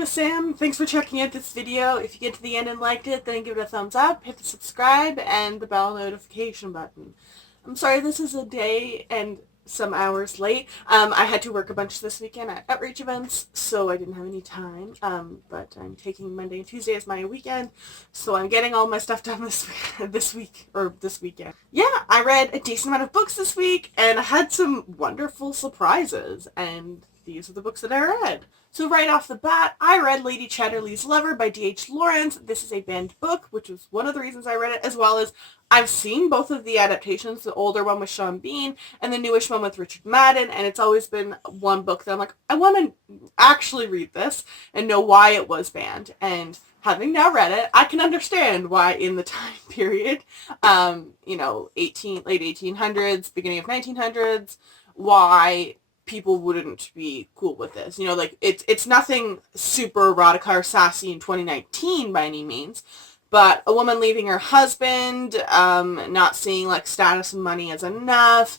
name is Sam. Thanks for checking out this video. If you get to the end and liked it, then give it a thumbs up, hit the subscribe, and the bell notification button. I'm sorry this is a day and some hours late. I had to work a bunch this weekend at outreach events, so I didn't have any time. But I'm taking Monday and Tuesday as my weekend, so I'm getting all my stuff done this weekend. Yeah, I read a decent amount of books this week, and I had some wonderful surprises, and these are the books that I read. So right off the bat, I read Lady Chatterley's Lover by D.H. Lawrence. This is a banned book, which was one of the reasons I read it, as well as I've seen both of the adaptations, the older one with Sean Bean and the newish one with Richard Madden, and it's always been one book that I'm like, I want to actually read this and know why it was banned. And having now read it, I can understand why in the time period, late 1800s, beginning of 1900s, why people wouldn't be cool with this. It's nothing super erotica or sassy in 2019 by any means, but a woman leaving her husband, not seeing status and money as enough,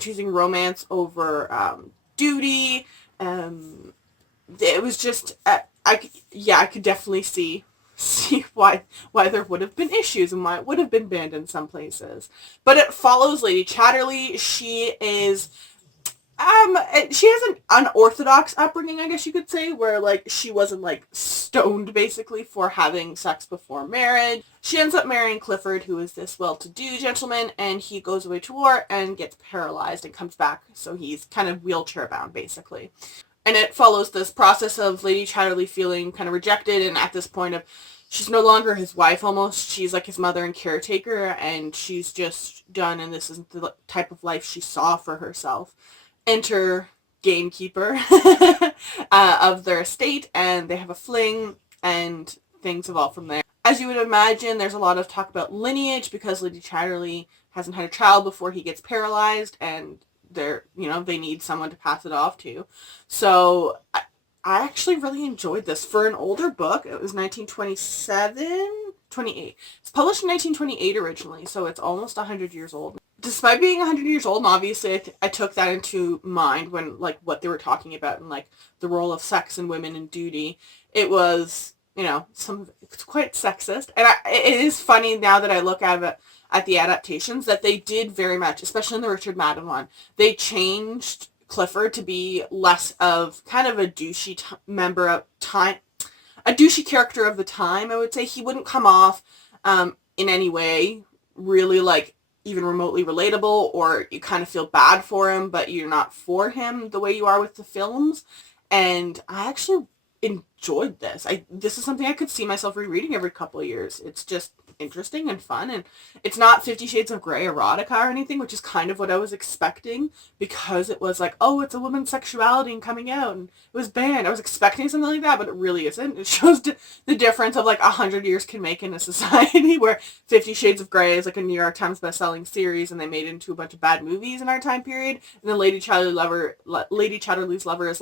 choosing romance over duty. It was just, I could definitely see why there would have been issues and why it would have been banned in some places. But it follows Lady Chatterley. She has an unorthodox upbringing, I guess you could say, where she wasn't stoned basically for having sex before marriage. She ends up marrying Clifford, who is this well-to-do gentleman, and he goes away to war and gets paralyzed and comes back, so he's kind of wheelchair bound basically. And it follows this process of Lady Chatterley feeling kind of rejected, and at this point of she's no longer his wife almost. She's his mother and caretaker, and she's just done, and this isn't the type of life she saw for herself. Enter gamekeeper of their estate, and they have a fling, and things evolve from there. As you would imagine, there's a lot of talk about lineage because Lady Chatterley hasn't had a child before he gets paralyzed, and they need someone to pass it off to. So I actually really enjoyed this. For an older book, it was 28. It's published in 1928 originally, so it's almost 100 years old. Despite being 100 years old, and obviously I took that into mind when, what they were talking about and, the role of sex and women and duty, it was, it's quite sexist. And it is funny now that I look at the adaptations that they did very much, especially in the Richard Madden one, they changed Clifford to be less of kind of a douchey a douchey character of the time, I would say. He wouldn't come off in any way really even remotely relatable, or you kind of feel bad for him, but you're not for him the way you are with the films. And I actually enjoyed this. This is something I could see myself rereading every couple of years. It's just interesting and fun, and it's not 50 Shades of Grey erotica or anything, which is kind of what I was expecting, because it was it's a woman's sexuality and coming out, and it was banned. I was expecting something like that, but it really isn't. It shows the difference of 100 years can make in a society where 50 Shades of Grey is a New York Times best-selling series, and they made it into a bunch of bad movies in our time period. And then Lady Chatterley's Lover is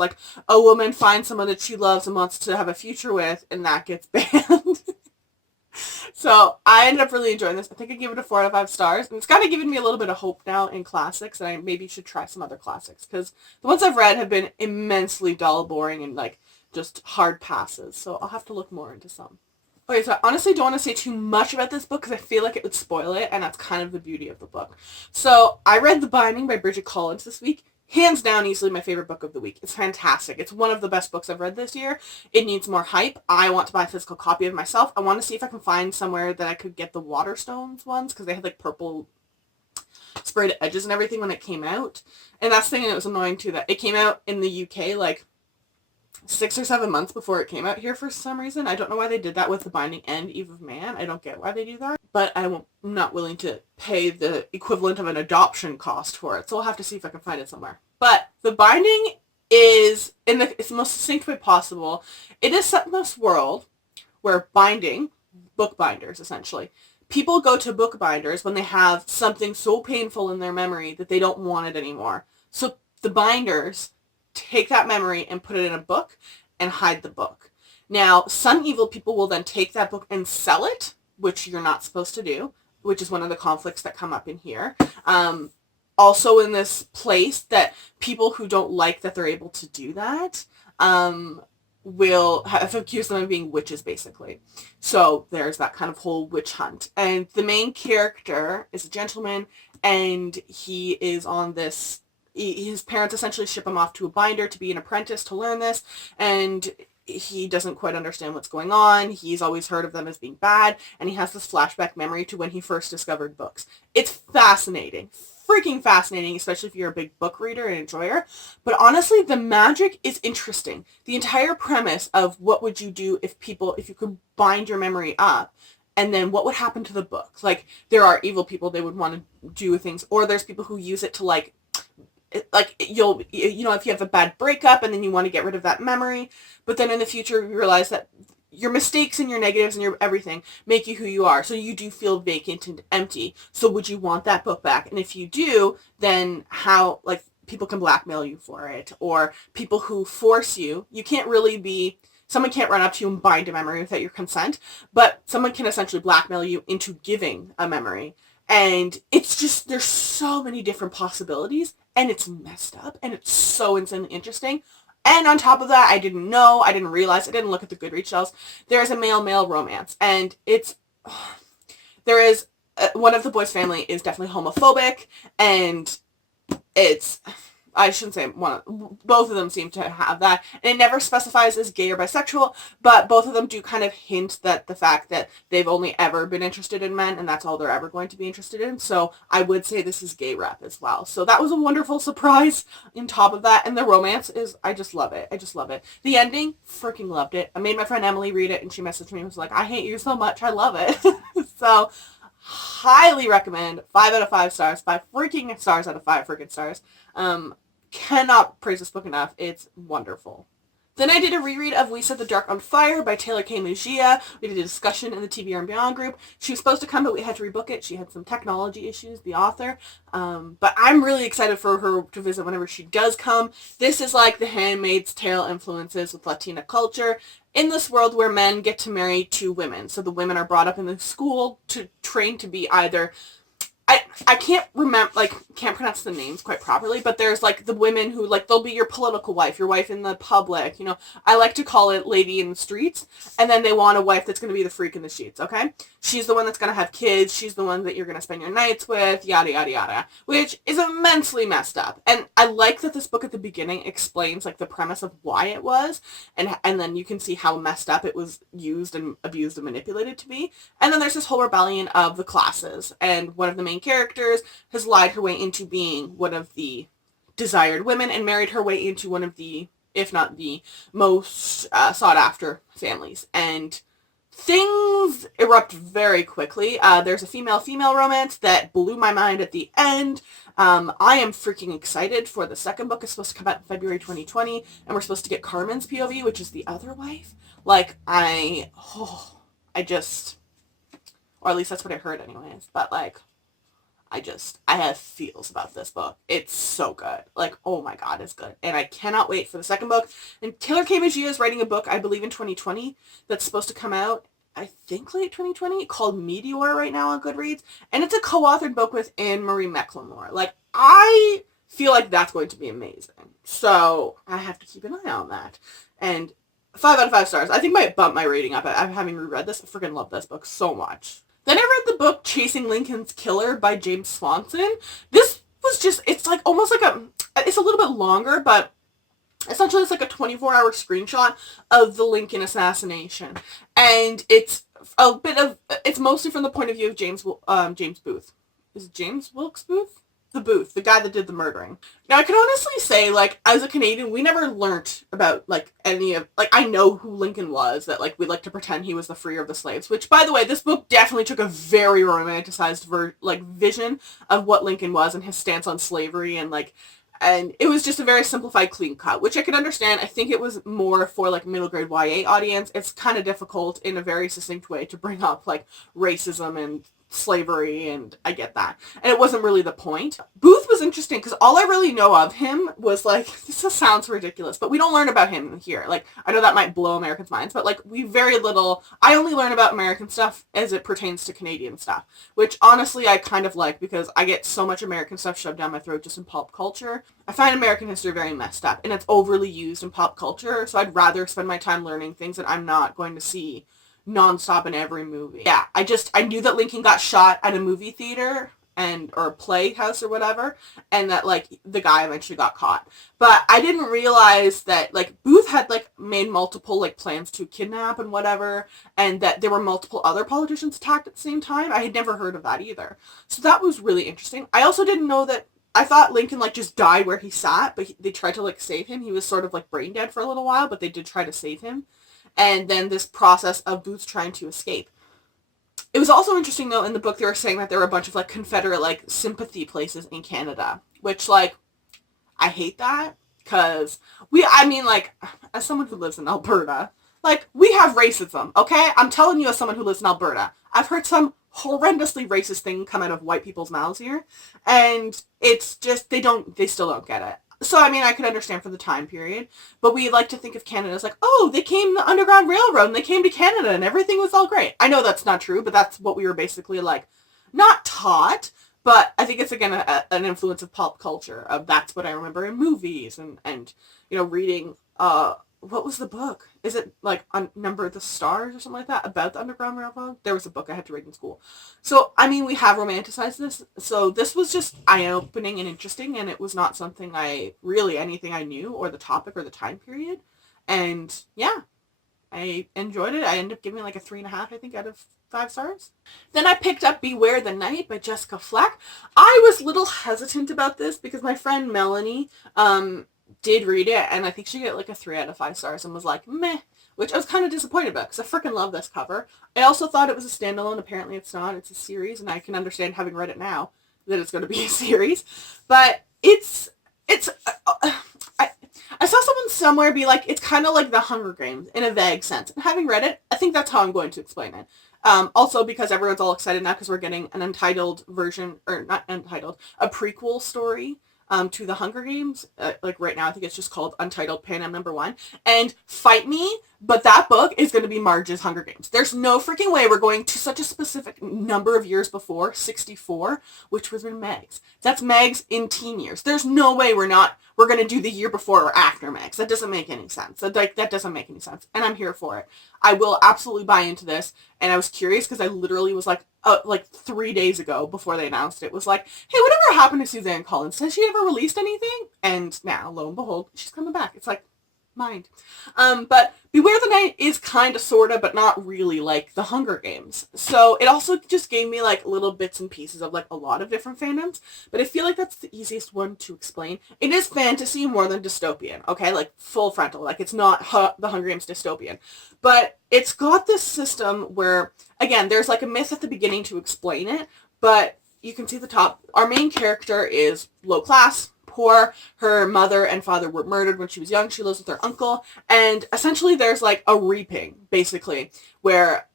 a woman finds someone that she loves and wants to have a future with, and that gets banned. So I ended up really enjoying this. I think I gave it a 4 out of 5 stars. And it's kind of given me a little bit of hope now in classics. And I maybe should try some other classics, because the ones I've read have been immensely dull, boring, and just hard passes. So I'll have to look more into some. Okay, so I honestly don't want to say too much about this book because I feel like it would spoil it. And that's kind of the beauty of the book. So I read The Binding by Bridget Collins this week. Hands down, easily my favorite book of the week. It's fantastic. It's one of the best books I've read this year. It needs more hype. I want to buy a physical copy of myself. I want to see if I can find somewhere that I could get the Waterstones ones, because they had purple sprayed edges and everything when it came out. And that's the thing that was annoying too, that it came out in the UK 6 or 7 months before it came out here for some reason. I don't know why they did that with The Binding and Eve of Man. I don't get why they do that. But I'm not willing to pay the equivalent of an adoption cost for it. So I'll have to see if I can find it somewhere. But The Binding is, it's the most succinct way possible, it is set in this world where bookbinders essentially, people go to bookbinders when they have something so painful in their memory that they don't want it anymore. So the binders take that memory and put it in a book and hide the book. Now, some evil people will then take that book and sell it, which you're not supposed to do, which is one of the conflicts that come up in here. Also in this place, that people who don't like that they're able to do that have accused them of being witches, basically. So there's that kind of whole witch hunt. And the main character is a gentleman, and he is on this, his parents essentially ship him off to a binder to be an apprentice to learn this, and he doesn't quite understand what's going on. He's always heard of them as being bad, and he has this flashback memory to when he first discovered books. It's fascinating. Freaking fascinating, especially if you're a big book reader and enjoyer. But honestly, the magic is interesting. The entire premise of what would you do if you could bind your memory up, and then what would happen to the book? Like, there are evil people, they would want to do things, or there's people who use it to like if you have a bad breakup and then you want to get rid of that memory, but then in the future you realize that your mistakes and your negatives and your everything make you who you are. So you do feel vacant and empty. So would you want that book back? And if you do, then how, like, people can blackmail you for it, or people who force you. You can't really be, someone can't run up to you and bind a memory without your consent, but someone can essentially blackmail you into giving a memory. And it's just, there's so many different possibilities, and it's messed up, and it's so insanely interesting. And on top of that, I didn't realize, I didn't look at the Goodreads shelves, there's a male-male romance. And one of the boys' family is definitely homophobic, and I shouldn't say both of them seem to have that. And it never specifies as gay or bisexual, but both of them do kind of hint that the fact that they've only ever been interested in men, and that's all they're ever going to be interested in. So I would say this is gay rep as well. So that was a wonderful surprise on top of that. And the romance is, I just love it. The ending, freaking loved it. I made my friend Emily read it, and she messaged me and was like, I hate you so much. I love it. So highly recommend. 5 out of 5 stars. 5 freaking stars out of 5 freaking stars. Cannot praise this book enough. It's wonderful. Then I did a reread of We Set the Dark on Fire by Taylor K. Mujia. We did a discussion in the TBR and Beyond group. She was supposed to come, but we had to rebook it. She had some technology issues, the author. But I'm really excited for her to visit whenever she does come. This is like The Handmaid's Tale influences with Latina culture in this world where men get to marry 2 women. So the women are brought up in the school to train to be either, I can't remember, can't pronounce the names quite properly, but there's, the women who, they'll be your political wife, your wife in the public, I like to call it lady in the streets, and then they want a wife that's going to be the freak in the sheets, okay? She's the one that's going to have kids, she's the one that you're going to spend your nights with, yada, yada, yada, which is immensely messed up. And I like that this book at the beginning explains, the premise of why it was, and then you can see how messed up it was used and abused and manipulated to be. And then there's this whole rebellion of the classes, and one of the main characters has lied her way into being one of the desired women and married her way into one of the, if not the most sought after families. And things erupt very quickly. There's a female-female romance that blew my mind at the end. I am freaking excited for the second book. It's supposed to come out in February 2020, and we're supposed to get Carmen's POV, which is the other wife. Or at least that's what I heard anyways. But I have feels about this book. It's so good. Oh my god, it's good. And I cannot wait for the second book. And Taylor K. Mujia is writing a book, I believe in 2020, that's supposed to come out, I think late 2020, called Meteor right now on Goodreads. And it's a co-authored book with Anne-Marie McLemore. I feel like that's going to be amazing. So I have to keep an eye on that. And 5 out of 5 stars. I think might bump my rating up. I'm having reread this. I freaking love this book so much. Then I read the book Chasing Lincoln's Killer by James Swanson. This was just, it's it's a little bit longer, but essentially it's a 24-hour screenshot of the Lincoln assassination. And it's it's mostly from the point of view of James Booth. Is it James Wilkes Booth? The guy that did the murdering. Now, I can honestly say, as a Canadian, we never learnt about, any of, I know who Lincoln was, that, we like to pretend he was the freer of the slaves, which, by the way, this book definitely took a very romanticized, vision of what Lincoln was and his stance on slavery, and it was just a very simplified, clean cut, which I could understand. I think it was more for, middle grade YA audience. It's kind of difficult in a very succinct way to bring up, racism and slavery, and I get that. And it wasn't really the point. Booth was interesting because all I really know of him was like, this just sounds ridiculous, but we don't learn about him here. Like, I know that might blow Americans' minds, but like, I only learn about American stuff as it pertains to Canadian stuff, which honestly I kind of like because I get so much American stuff shoved down my throat just in pop culture. I find American history very messed up, and it's overly used in pop culture, so I'd rather spend my time learning things that I'm not going to see nonstop in every movie. Yeah, I knew that Lincoln got shot at a movie theater or a playhouse or whatever, and that like the guy eventually got caught. But I didn't realize that like Booth had like made multiple like plans to kidnap and whatever, and that there were multiple other politicians attacked at the same time. I had never heard of that either. So that was really interesting. I also didn't know that. I thought Lincoln like just died where he sat, but they tried to like save him. He was sort of like brain dead for a little while, but they did try to save him. And then this process of Booth trying to escape. It was also interesting, though, in the book they were saying that there were a bunch of, like, Confederate, like, sympathy places in Canada. Which, like, I hate that. Because like, as someone who lives in Alberta, like, we have racism, okay? I'm telling you as someone who lives in Alberta. I've heard some horrendously racist thing come out of white people's mouths here. And it's just, they still don't get it. So, I mean, I could understand for the time period, but we like to think of Canada as like, oh, they came the Underground Railroad and they came to Canada and everything was all great. I know that's not true, but that's what we were basically like, not taught, but I think it's, again, an influence of pop culture. That's what I remember in movies and reading, what was the book? Is it like Number of the Stars or something like that about the Underground Railroad? There was a book I had to read in school. So, I mean, we have romanticized this. So this was just eye-opening and interesting, and it was not something anything I knew, or the topic or the time period. And yeah, I enjoyed it. I ended up giving it like a 3.5, I think, out of 5 stars. Then I picked up Beware the Night by Jessica Fleck. I was a little hesitant about this because my friend Melanie, did read it, and I think she got like a 3 out of 5 stars and was like, meh, which I was kind of disappointed about because I freaking love this cover. I also thought it was a standalone. Apparently it's not. It's a series, and I can understand, having read it now, that it's going to be a series. But I saw someone somewhere be like, it's kind of like The Hunger Games in a vague sense. And having read it, I think that's how I'm going to explain it. Also because everyone's all excited now because we're getting an untitled version, or not untitled, a prequel story to The Hunger Games. Like right now, I think it's just called Untitled Pan Am #1. And fight me, but that book is going to be Marge's Hunger Games. There's no freaking way we're going to such a specific number of years before, 64, which was in Meg's. That's Meg's in teen years. There's no way we're going to do the year before or after Meg's. That doesn't make any sense. That doesn't make any sense. And I'm here for it. I will absolutely buy into this. And I was curious because I literally was like 3 days ago before they announced it, was like, hey, whatever happened to Suzanne Collins? Has she ever released anything? And now, lo and behold, she's coming back. It's like, mind. But Beware the Night is kind of, sort of, but not really like The Hunger Games. So it also just gave me like little bits and pieces of like a lot of different fandoms, but I feel like that's the easiest one to explain. It is fantasy more than dystopian, okay? Like full frontal. Like it's not The Hunger Games dystopian. But it's got this system where, again, there's like a myth at the beginning to explain it, but you can see the top. Our main character is low class, poor. Her mother and father were murdered when she was young. She lives with her uncle. And essentially there's like a reaping, basically, where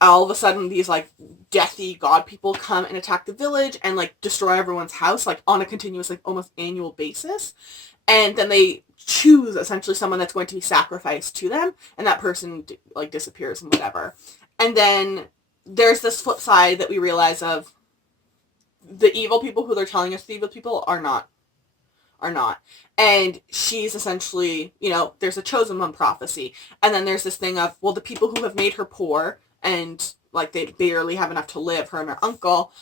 all of a sudden these like deathy god people come and attack the village and like destroy everyone's house, like on a continuous, like almost annual basis. And then they choose essentially someone that's going to be sacrificed to them, and that person like disappears and whatever. And then there's this flip side that we realize of the evil people who they're telling us the evil people are not. And she's essentially, there's a chosen one prophecy. And then there's this thing of, well, the people who have made her poor and like they barely have enough to live, her and her uncle,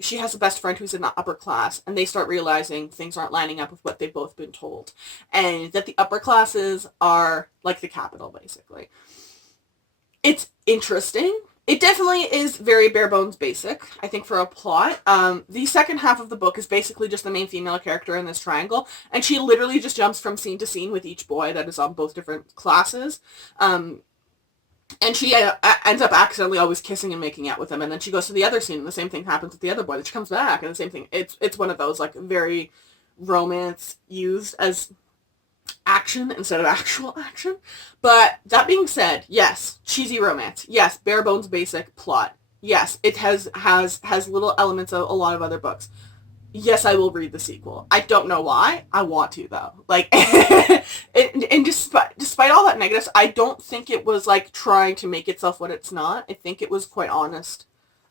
she has a best friend who's in the upper class, and they start realizing things aren't lining up with what they've both been told. And that the upper classes are like the capital, basically. It's interesting. It definitely is very bare bones basic, I think, for a plot. The second half of the book is basically just the main female character in this triangle, and she literally just jumps from scene to scene with each boy that is on both different classes. And she ends up accidentally always kissing and making out with him, and then she goes to the other scene, and the same thing happens with the other boy, that she comes back, and the same thing. It's one of those, like, very romance used as action instead of actual action. But that being said, yes, cheesy romance. Yes, bare bones basic plot. Yes, it has little elements of a lot of other books. Yes, I will read the sequel. I don't know why. I want to though. Like, and despite all that negatives, I don't think it was like trying to make itself what it's not. I think it was quite honest,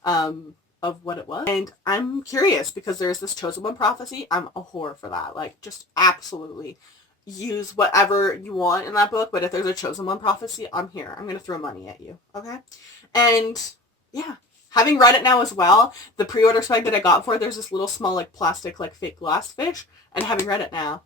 of what it was. And I'm curious because there's this chosen one prophecy. I'm a whore for that. Like, just absolutely use whatever you want in that book. But if there's a chosen one prophecy, I'm here. I'm gonna throw money at you. Okay, and yeah. Having read it now as well, the pre-order swag that I got for it, there's this little small like plastic like fake glass fish, and having read it now,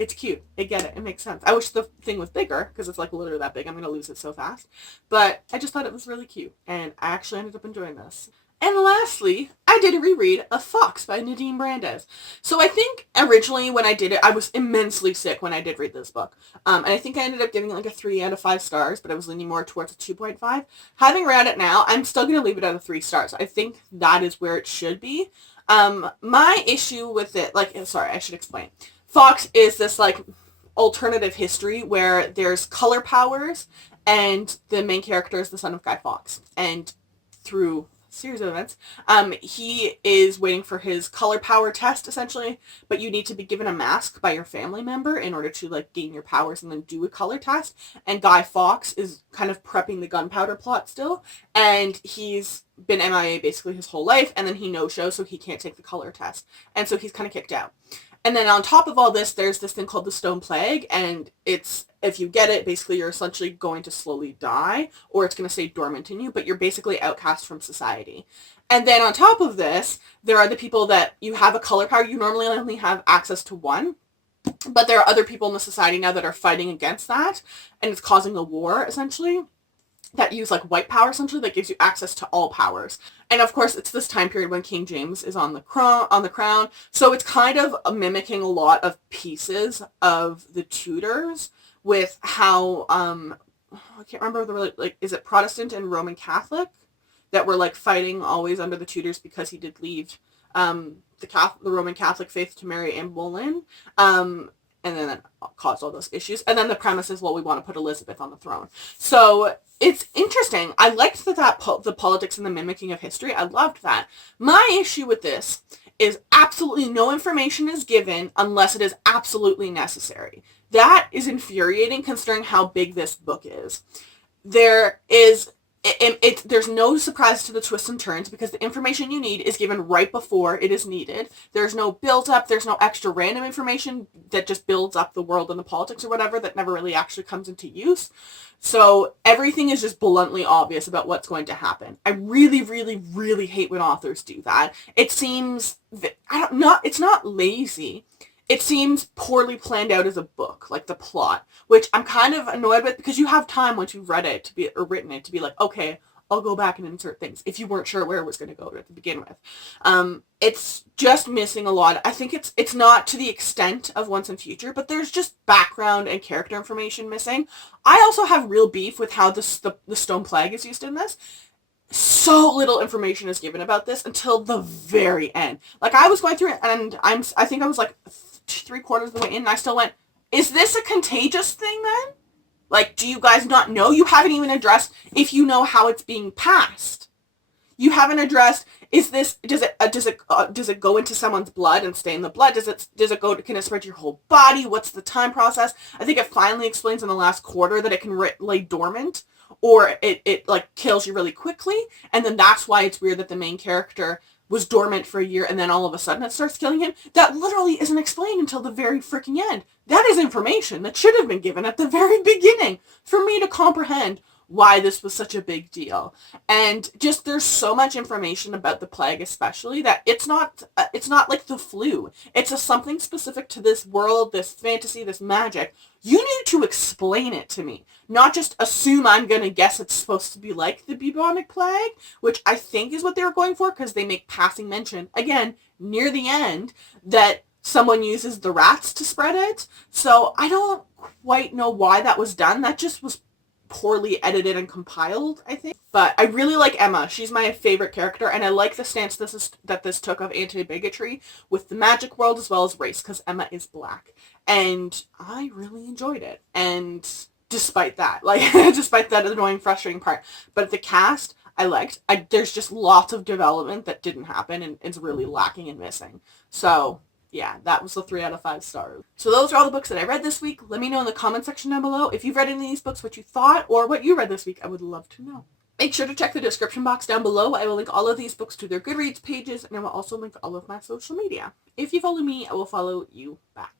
it's cute. I get it. It makes sense. I wish the thing was bigger because it's like literally that big. I'm going to lose it so fast. But I just thought it was really cute, and I actually ended up enjoying this. And lastly, I did a reread of Fox by Nadine Brandes. So I think originally when I did it, I was immensely sick when I did read this book. And I think I ended up giving it like a 3 out of 5 stars, but I was leaning more towards a 2.5. Having read it now, I'm still going to leave it at a 3 stars. I think that is where it should be. My issue with it, like, sorry, I should explain. Fox is this like alternative history where there's color powers and the main character is the son of Guy Fawkes. And through series of events, he is waiting for his color power test essentially, but you need to be given a mask by your family member in order to like gain your powers and then do a color test. And Guy Fawkes is kind of prepping the gunpowder plot still, and he's been MIA basically his whole life, and then he no-shows, so he can't take the color test, and so he's kind of kicked out. And then on top of all this, there's this thing called the Stone Plague, and it's, if you get it, basically you're essentially going to slowly die, or it's going to stay dormant in you, but you're basically outcast from society. And then on top of this, there are the people that you have a color power. You normally only have access to one, but there are other people in the society now that are fighting against that, and it's causing a war, essentially, that use like white power essentially that gives you access to all powers. And of course it's this time period when King James is on the crown. So it's kind of mimicking a lot of pieces of the Tudors with how I can't remember the like, is it Protestant and Roman Catholic that were like fighting always under the Tudors because he did leave the Roman Catholic faith to marry Anne Boleyn. And then that caused all those issues. And then the premise is, well, we want to put Elizabeth on the throne. So it's interesting. I liked the politics and the mimicking of history. I loved that. My issue with this is absolutely no information is given unless it is absolutely necessary. That is infuriating considering how big this book is. There's no surprise to the twists and turns because the information you need is given right before it is needed. There's no build up. There's no extra random information that just builds up the world and the politics or whatever that never really actually comes into use. So everything is just bluntly obvious about what's going to happen. I really, really, really hate when authors do that. It seems, it's not lazy. It seems poorly planned out as a book, like the plot, which I'm kind of annoyed with because you have time once you've read it or written it to be like, okay, I'll go back and insert things if you weren't sure where it was going to go to begin with. It's just missing a lot. I think it's not to the extent of Once and Future, but there's just background and character information missing. I also have real beef with how the Stone Plague is used in this. So little information is given about this until the very end. Like I was going through it and I think I was like 3/4 of the way in and I still went, is this a contagious thing then? Like, do you guys not know? You haven't even addressed if you know how it's being passed. You haven't addressed, is this, does it go into someone's blood and stay in the blood? Can it spread to your whole body? What's the time process? I think it finally explains in the last quarter that it can lay dormant or it like kills you really quickly. And then that's why it's weird that the main character was dormant for a year and then all of a sudden it starts killing him. That literally isn't explained until the very freaking end. That is information that should have been given at the very beginning for me to comprehend why this was such a big deal. And just there's so much information about the plague especially that it's not like the flu. It's something specific to this world, this fantasy, this magic. You need to explain it to me, not just assume I'm going to guess it's supposed to be like the bubonic plague, which I think is what they were going for because they make passing mention, again, near the end, that someone uses the rats to spread it. So I don't quite know why that was done. That just was poorly edited and compiled, I think. But I really like Emma. She's my favorite character, and I like the stance that this took of anti-bigotry with the magic world as well as race, because Emma is black. And I really enjoyed it. And despite that, despite that annoying, frustrating part. But the cast, I liked. There's just lots of development that didn't happen and is really lacking and missing. So yeah, that was the 3 out of 5 stars. So those are all the books that I read this week. Let me know in the comment section down below if you've read any of these books, what you thought, or what you read this week. I would love to know. Make sure to check the description box down below. I will link all of these books to their Goodreads pages, and I will also link all of my social media. If you follow me, I will follow you back.